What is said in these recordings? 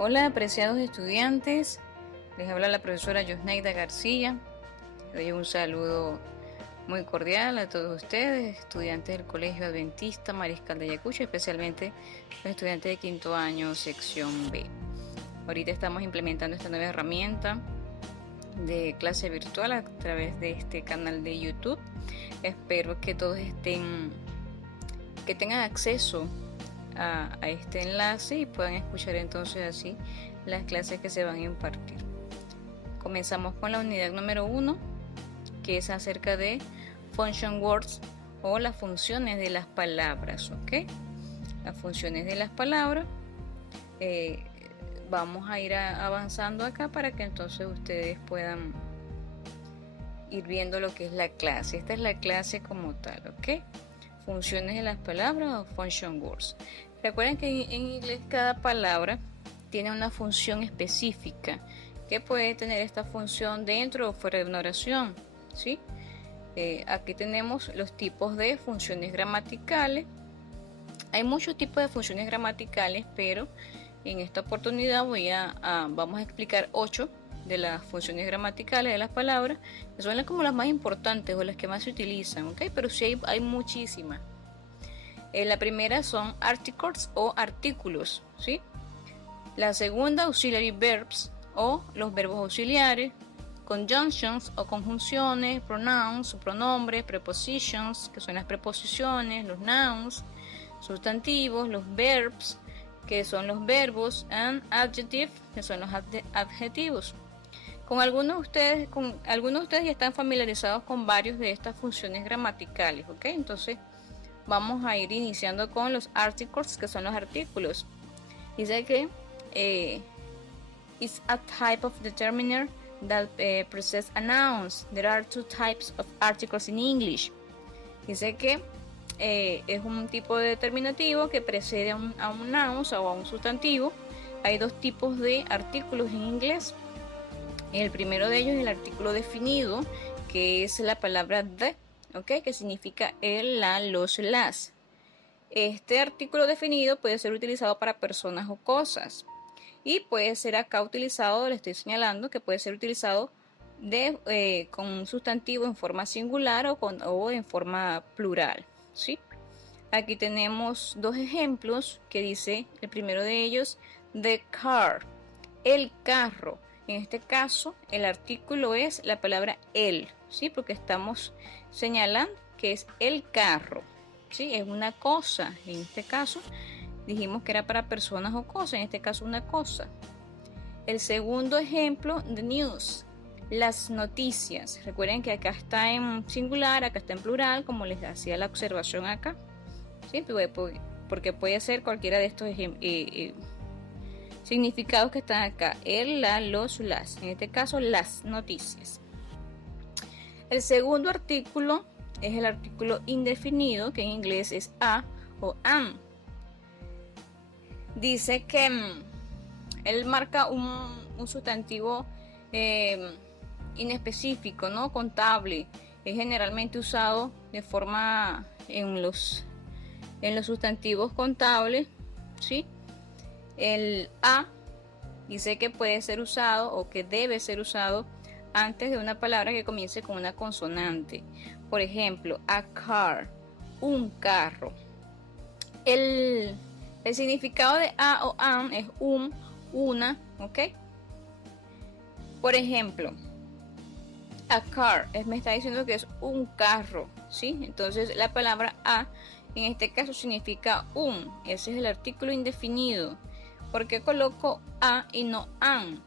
Hola, apreciados estudiantes, les habla la profesora Yosneida García. Les doy un saludo muy cordial a todos ustedes, estudiantes del Colegio Adventista Mariscal de Ayacucho, especialmente los estudiantes de quinto año, sección B. Ahorita estamos implementando esta nueva herramienta de clase virtual a través de este canal de YouTube. Espero que todos tengan acceso a este enlace y puedan escuchar entonces así las clases que se van a impartir. Comenzamos con la unidad número 1, que es acerca de function words o las funciones de las palabras, ¿ok? Las funciones de las palabras. Vamos a ir avanzando acá para que entonces ustedes puedan ir viendo lo que es la clase. Esta es la clase como tal, ¿ok? Funciones de las palabras o function words. Recuerden que en inglés cada palabra tiene una función específica que puede tener esta función dentro o fuera de una oración, ¿sí? Aquí tenemos los tipos de funciones gramaticales. Hay muchos tipos de funciones gramaticales, pero en esta oportunidad vamos a explicar 8 de las funciones gramaticales de las palabras, que son como las más importantes o las que más se utilizan, ¿ok? Pero sí hay muchísimas. La primera son articles o artículos, ¿sí? La segunda, auxiliary verbs o los verbos auxiliares, conjunctions o conjunciones, pronouns o pronombres, prepositions, que son las preposiciones, los nouns, sustantivos, los verbs, que son los verbos, and adjectives, que son los adjetivos. Algunos de ustedes ya están familiarizados con varios de estas funciones gramaticales, ¿ok? Entonces vamos a ir iniciando con los articles, que son los artículos. Dice que is a type of determiner that precedes a noun. There are two types of articles in English. Dice que es un tipo de determinativo que precede a un noun o a un sustantivo. Hay dos tipos de artículos en inglés. El primero de ellos es el artículo definido, que es la palabra the, ¿okay? Que significa el, la, los, las. Este artículo definido puede ser utilizado para personas o cosas. Y puede ser acá utilizado, le estoy señalando, que puede ser utilizado con un sustantivo en forma singular o en forma plural, ¿sí? Aquí tenemos dos ejemplos que dice, el primero de ellos, the car, el carro. En este caso, el artículo es la palabra el, ¿sí? Porque estamos señalando que es el carro, ¿sí? Es una cosa. En este caso, dijimos que era para personas o cosas. En este caso, una cosa. El segundo ejemplo, the news, las noticias. Recuerden que acá está en singular, acá está en plural, como les hacía la observación acá, ¿sí? Porque puede ser cualquiera de estos significados que están acá, el, la, los, las. En este caso, las noticias. El segundo artículo es el artículo indefinido, que en inglés es a o am. Dice que él marca un sustantivo inespecífico, ¿no? Contable. Es generalmente usado de forma en los sustantivos contables, ¿sí? El a dice que puede ser usado o que debe ser usado antes de una palabra que comience con una consonante. Por ejemplo, a car, un carro. El significado de a o an es una, ¿ok? Por ejemplo, a car me está diciendo que es un carro, ¿sí? Entonces la palabra a en este caso significa un. Ese es el artículo indefinido. ¿Por qué coloco a y no an?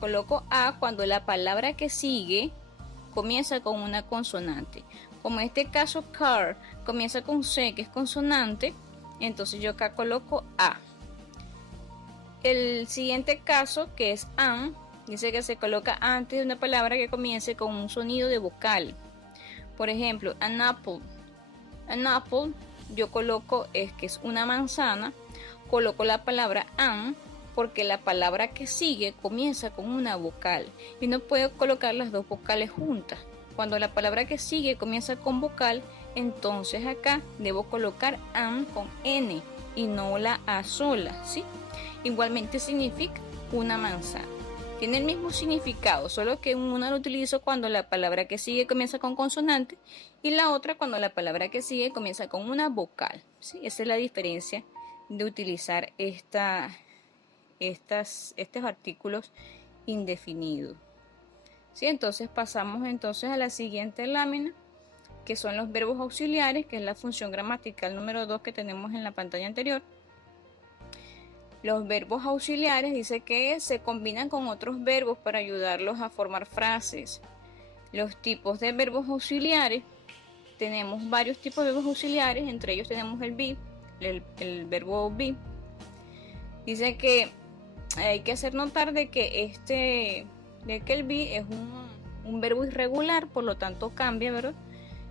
Coloco a cuando la palabra que sigue comienza con una consonante. Como en este caso car comienza con C, que es consonante, entonces yo acá coloco a. El siguiente caso, que es an, dice que se coloca antes de una palabra que comience con un sonido de vocal. Por ejemplo, an apple. An apple yo coloco que es una manzana. Coloco la palabra an porque la palabra que sigue comienza con una vocal y no puedo colocar las dos vocales juntas. Cuando la palabra que sigue comienza con vocal, entonces acá debo colocar an con n y no la a sola, ¿sí? Igualmente significa una manzana. Tiene el mismo significado, solo que una lo utilizo cuando la palabra que sigue comienza con consonante y la otra cuando la palabra que sigue comienza con una vocal. ¿Sí? Esa es la diferencia de utilizar estos artículos indefinidos. ¿Sí? Entonces pasamos entonces a la siguiente lámina, que son los verbos auxiliares, que es la función gramatical número 2 que tenemos en la pantalla anterior. Los verbos auxiliares dice que se combinan con otros verbos para ayudarlos a formar frases. Los tipos de verbos auxiliares, tenemos varios tipos de verbos auxiliares, entre ellos tenemos el be, el verbo be. Dice que hay que hacer notar de que el be es un verbo irregular, por lo tanto cambia, ¿verdad?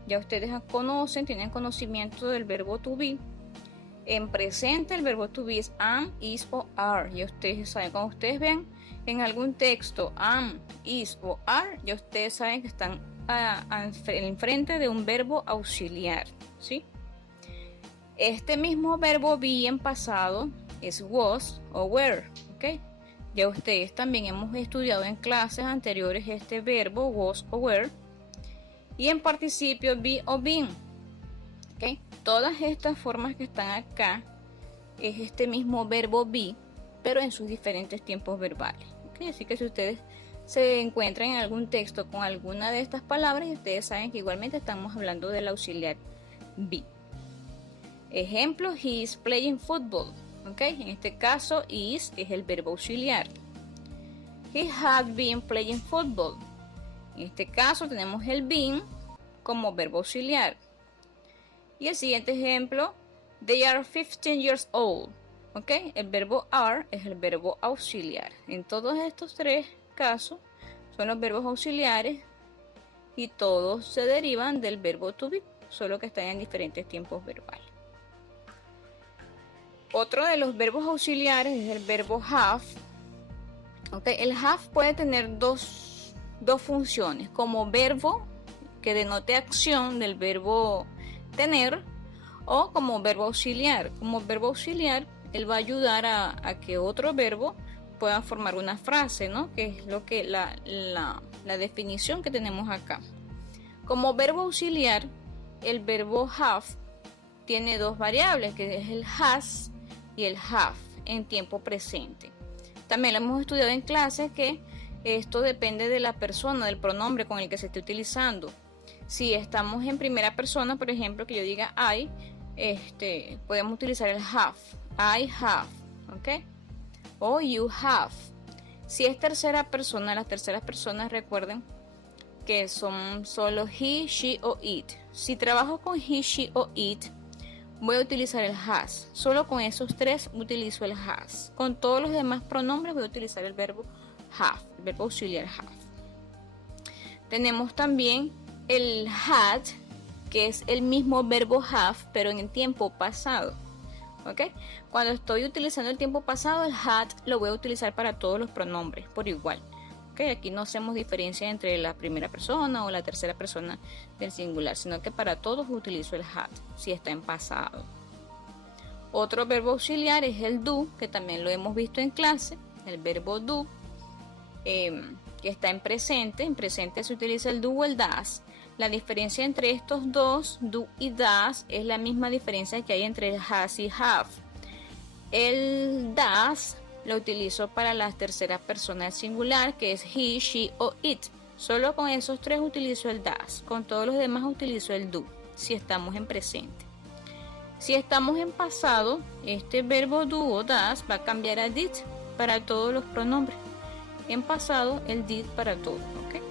Ya ustedes conocen, tienen conocimiento del verbo to be. En presente el verbo to be es am, is o are. Ya ustedes saben, cuando ustedes vean en algún texto am, is o are, ya ustedes saben que están en frente de un verbo auxiliar, ¿sí? Este mismo verbo be en pasado es was o were, ¿ok? Ya ustedes también hemos estudiado en clases anteriores este verbo was o were. Y en participio be o been, ¿ok? Todas estas formas que están acá es este mismo verbo be, pero en sus diferentes tiempos verbales, ¿ok? Así que si ustedes se encuentran en algún texto con alguna de estas palabras, ustedes saben que igualmente estamos hablando del auxiliar be. Ejemplo, he is playing football, ¿ok? En este caso is es el verbo auxiliar. He had been playing football. En este caso tenemos el been como verbo auxiliar. Y el siguiente ejemplo, they are 15 years old. ¿Ok? El verbo are es el verbo auxiliar. En todos estos tres casos son los verbos auxiliares y todos se derivan del verbo to be, solo que están en diferentes tiempos verbales. Otro de los verbos auxiliares es el verbo have. ¿Ok? El have puede tener dos funciones, como verbo que denote acción del verbo tener o como verbo auxiliar. Como verbo auxiliar, él va a ayudar a que otro verbo pueda formar una frase, ¿no? Que es lo que la definición que tenemos acá. Como verbo auxiliar, el verbo have tiene dos variables, que es el has y el have en tiempo presente. También lo hemos estudiado en clase que esto depende de la persona, del pronombre con el que se esté utilizando. Si estamos en primera persona, por ejemplo, que yo diga I, podemos utilizar el have. I have, ¿ok? O you have. Si es tercera persona, las terceras personas recuerden que son solo he, she o it. Si trabajo con he, she o it, voy a utilizar el has. Solo con esos tres utilizo el has. Con todos los demás pronombres voy a utilizar el verbo have, el verbo auxiliar have. Tenemos también el had, que es el mismo verbo have, pero en el tiempo pasado. ¿Ok? Cuando estoy utilizando el tiempo pasado, el had lo voy a utilizar para todos los pronombres por igual. ¿Ok? Aquí no hacemos diferencia entre la primera persona o la tercera persona del singular, sino que para todos utilizo el had si está en pasado. Otro verbo auxiliar es el do, que también lo hemos visto en clase, el verbo do, que está en presente. En presente se utiliza el do o el das. La diferencia entre estos dos, do y das, es la misma diferencia que hay entre el has y have. El das lo utilizo para las terceras personas singular, que es he, she o it. Solo con esos tres utilizo el das. Con todos los demás utilizo el do, si estamos en presente. Si estamos en pasado, este verbo do o das va a cambiar a did para todos los pronombres. En pasado, el did para todos. ¿Ok?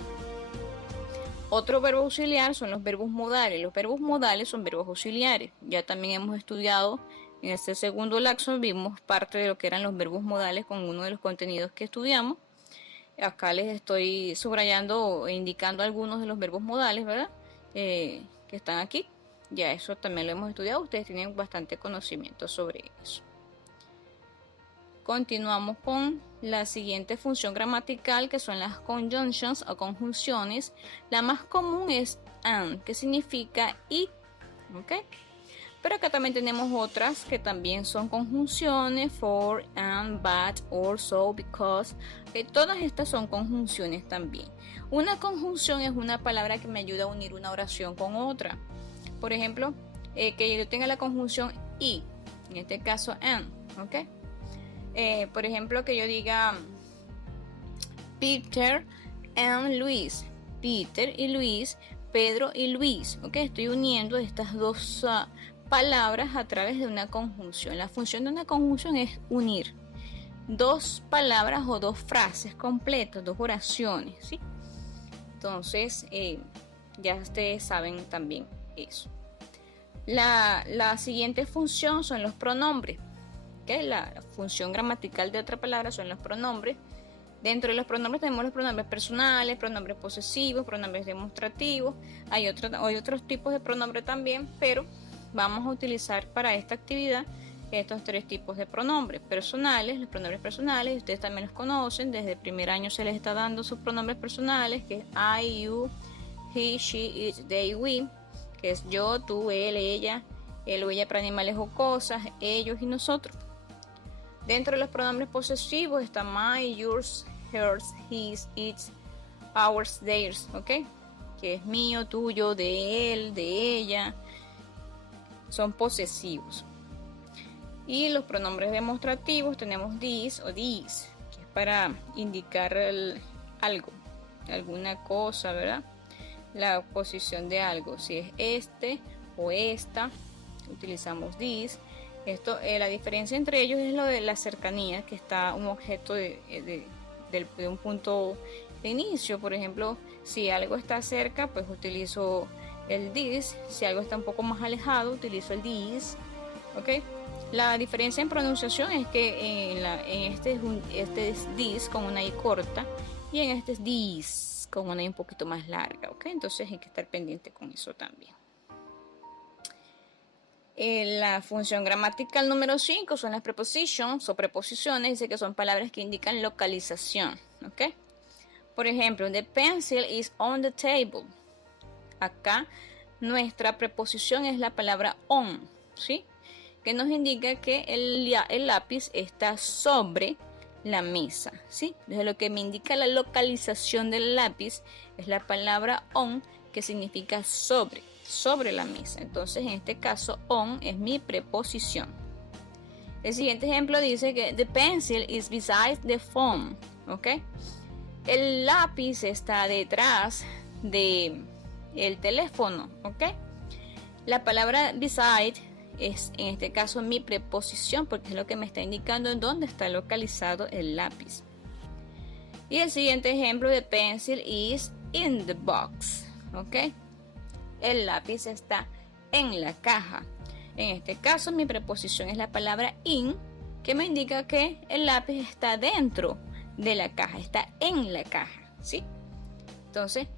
Otro verbo auxiliar son los verbos modales. Los verbos modales son verbos auxiliares. Ya también hemos estudiado en este segundo lapso, vimos parte de lo que eran los verbos modales con uno de los contenidos que estudiamos. Acá les estoy subrayando e indicando algunos de los verbos modales, ¿verdad? Que están aquí. Ya eso también lo hemos estudiado. Ustedes tienen bastante conocimiento sobre eso. Continuamos con la siguiente función gramatical, que son las conjunctions o conjunciones. La más común es and, que significa y, ¿ok? Pero acá también tenemos otras que también son conjunciones, for, and, but, or, so, because. Todas estas son conjunciones también. Una conjunción es una palabra que me ayuda a unir una oración con otra. Por ejemplo, que yo tenga la conjunción y, en este caso and, ¿ok? Por ejemplo, que yo diga Peter and Luis, Peter y Luis, Pedro y Luis, ¿ok? Estoy uniendo estas dos palabras a través de una conjunción. La función de una conjunción es unir dos palabras o dos frases completas, dos oraciones, ¿sí? Entonces, ya ustedes saben también eso. La siguiente función son los pronombres. ¿Okay? La función gramatical de otra palabra son los pronombres. Dentro de los pronombres tenemos los pronombres personales, pronombres posesivos, pronombres demostrativos. Hay otros tipos de pronombres también, pero vamos a utilizar para esta actividad estos tres tipos de pronombres personales. Los pronombres personales, ustedes también los conocen, desde el primer año se les está dando sus pronombres personales, que es I, you, he, she, it, they, we, que es yo, tú, él, ella, él o ella para animales o cosas, ellos y nosotros. Dentro de los pronombres posesivos está my, yours, hers, his, its, ours, theirs, ¿ok? Que es mío, tuyo, de él, de ella. Son posesivos. Y los pronombres demostrativos tenemos this o these, que es para indicar algo, alguna cosa, ¿verdad? La posición de algo, si es este o esta, utilizamos this. Esto, la diferencia entre ellos es lo de la cercanía, que está un objeto de un punto de inicio. Por ejemplo, si algo está cerca, pues utilizo el this. Si algo está un poco más alejado, utilizo el this. ¿Ok? La diferencia en pronunciación es que en este es this con una I corta y en este es this con una I un poquito más larga. ¿Ok? Entonces hay que estar pendiente con eso también. La función gramatical número 5 son las prepositions o preposiciones, dice que son palabras que indican localización, ¿ok? Por ejemplo, the pencil is on the table. Acá nuestra preposición es la palabra on, ¿sí? Que nos indica que el lápiz está sobre la mesa, ¿sí? Desde lo que me indica la localización del lápiz es la palabra on, que significa sobre la mesa. Entonces en este caso on es mi preposición. El siguiente ejemplo dice que the pencil is beside the phone, ¿ok? El lápiz está detrás de el teléfono, ¿ok? La palabra beside es en este caso mi preposición porque es lo que me está indicando en dónde está localizado el lápiz. Y el siguiente ejemplo de pencil is in the box, ¿ok? El lápiz está en la caja. En este caso mi preposición es la palabra in, que me indica que el lápiz está dentro de la caja, está en la caja, ¿sí? Entonces,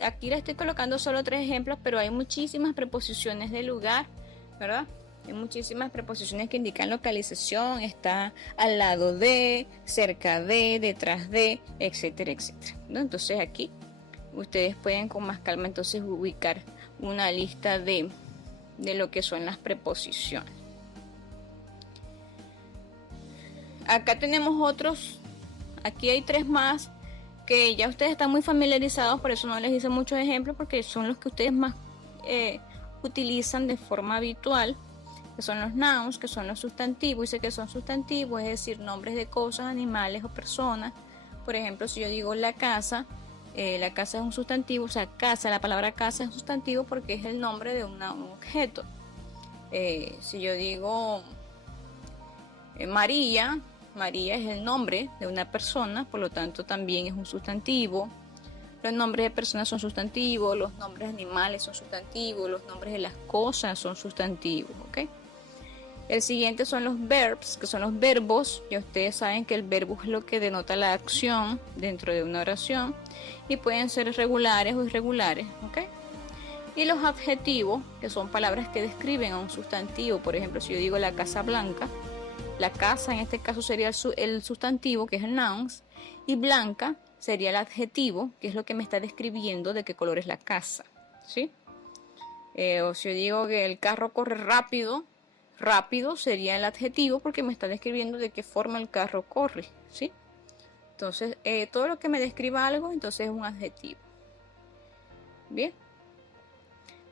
aquí le estoy colocando solo 3 ejemplos, pero hay muchísimas preposiciones de lugar, ¿verdad? Hay muchísimas preposiciones que indican localización, está al lado de, cerca de, detrás de, etcétera, etcétera, ¿no? Entonces aquí ustedes pueden con más calma entonces ubicar una lista de lo que son las preposiciones. Acá tenemos otros, aquí hay 3 más que ya ustedes están muy familiarizados, por eso no les hice muchos ejemplos porque son los que ustedes más utilizan de forma habitual, que son los nouns, que son los sustantivos. Dice que son sustantivos, es decir, nombres de cosas, animales o personas. Por ejemplo, si yo digo la casa es un sustantivo, o sea, casa, la palabra casa es un sustantivo porque es el nombre de un objeto. Si yo digo María es el nombre de una persona, por lo tanto también es un sustantivo. Los nombres de personas son sustantivos, los nombres de animales son sustantivos, los nombres de las cosas son sustantivos, ¿ok? El siguiente son los verbs, que son los verbos. Ya ustedes saben que el verbo es lo que denota la acción dentro de una oración y pueden ser regulares o irregulares, ¿ok? Y los adjetivos, que son palabras que describen a un sustantivo. Por ejemplo, si yo digo la casa blanca, la casa en este caso sería el sustantivo, que es el nouns, y blanca sería el adjetivo, que es lo que me está describiendo de qué color es la casa, ¿sí? O si yo digo que el carro corre rápido, rápido sería el adjetivo porque me está describiendo de qué forma el carro corre, ¿sí? Entonces, todo lo que me describa algo, entonces es un adjetivo. Bien.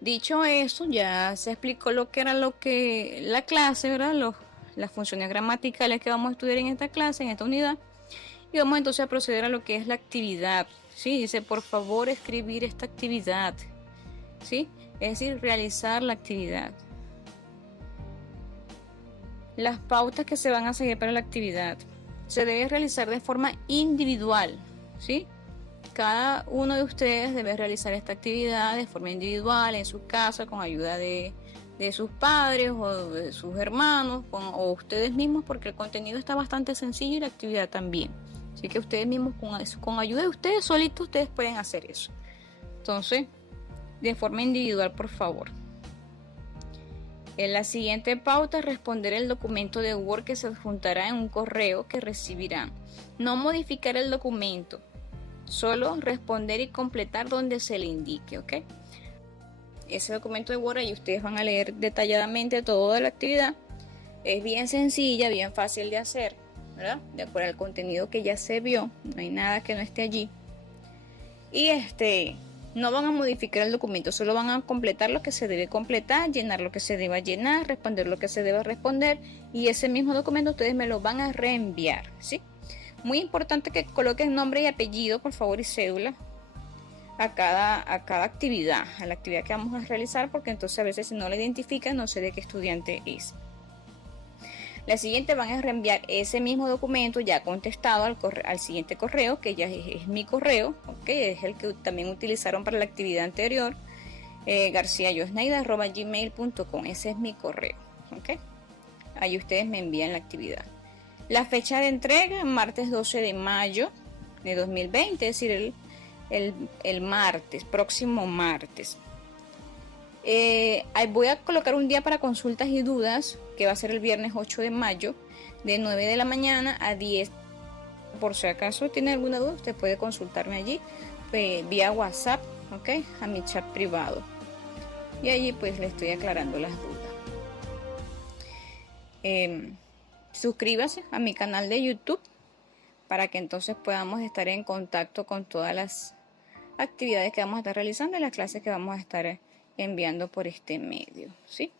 Dicho eso, ya se explicó lo que era la clase, ¿verdad? Las funciones gramaticales que vamos a estudiar en esta clase, en esta unidad. Y vamos entonces a proceder a lo que es la actividad. ¿Sí? Dice, por favor, escribir esta actividad. ¿Sí? Es decir, realizar la actividad. Las pautas que se van a seguir para la actividad. Se debe realizar de forma individual. ¿Sí? Cada uno de ustedes debe realizar esta actividad de forma individual en su casa con ayuda de sus padres o de sus hermanos o ustedes mismos, porque el contenido está bastante sencillo y la actividad también. Así que ustedes mismos con ayuda de ustedes solitos ustedes pueden hacer eso. Entonces, de forma individual, por favor. En la siguiente pauta, responder el documento de Word que se adjuntará en un correo que recibirán. No modificar el documento. Solo responder y completar donde se le indique, ¿ok? Ese documento de Word, ahí ustedes van a leer detalladamente toda la actividad. Es bien sencilla, bien fácil de hacer, ¿verdad? De acuerdo al contenido que ya se vio, no hay nada que no esté allí. Y no van a modificar el documento, solo van a completar lo que se debe completar, llenar lo que se deba llenar, responder lo que se deba responder, y ese mismo documento ustedes me lo van a reenviar, ¿sí? Muy importante que coloquen nombre y apellido, por favor, y cédula a cada actividad, a la actividad que vamos a realizar, porque entonces a veces si no la identifican no sé de qué estudiante es. La siguiente van a reenviar ese mismo documento ya contestado al siguiente correo, que ya es mi correo, ¿okay? Es el que también utilizaron para la actividad anterior, garciayosneida@gmail.com. Ese es mi correo, ¿okay? Ahí ustedes me envían la actividad. La fecha de entrega, martes 12 de mayo de 2020, es decir, el martes, próximo martes. Voy a colocar un día para consultas y dudas, que va a ser el viernes 8 de mayo, de 9 de la mañana a 10. Por si acaso tiene alguna duda, usted puede consultarme allí vía WhatsApp, ¿ok? A mi chat privado. Y allí pues le estoy aclarando las dudas. Suscríbase a mi canal de YouTube para que entonces podamos estar en contacto con todas las actividades que vamos a estar realizando y las clases que vamos a estar enviando por este medio, ¿sí?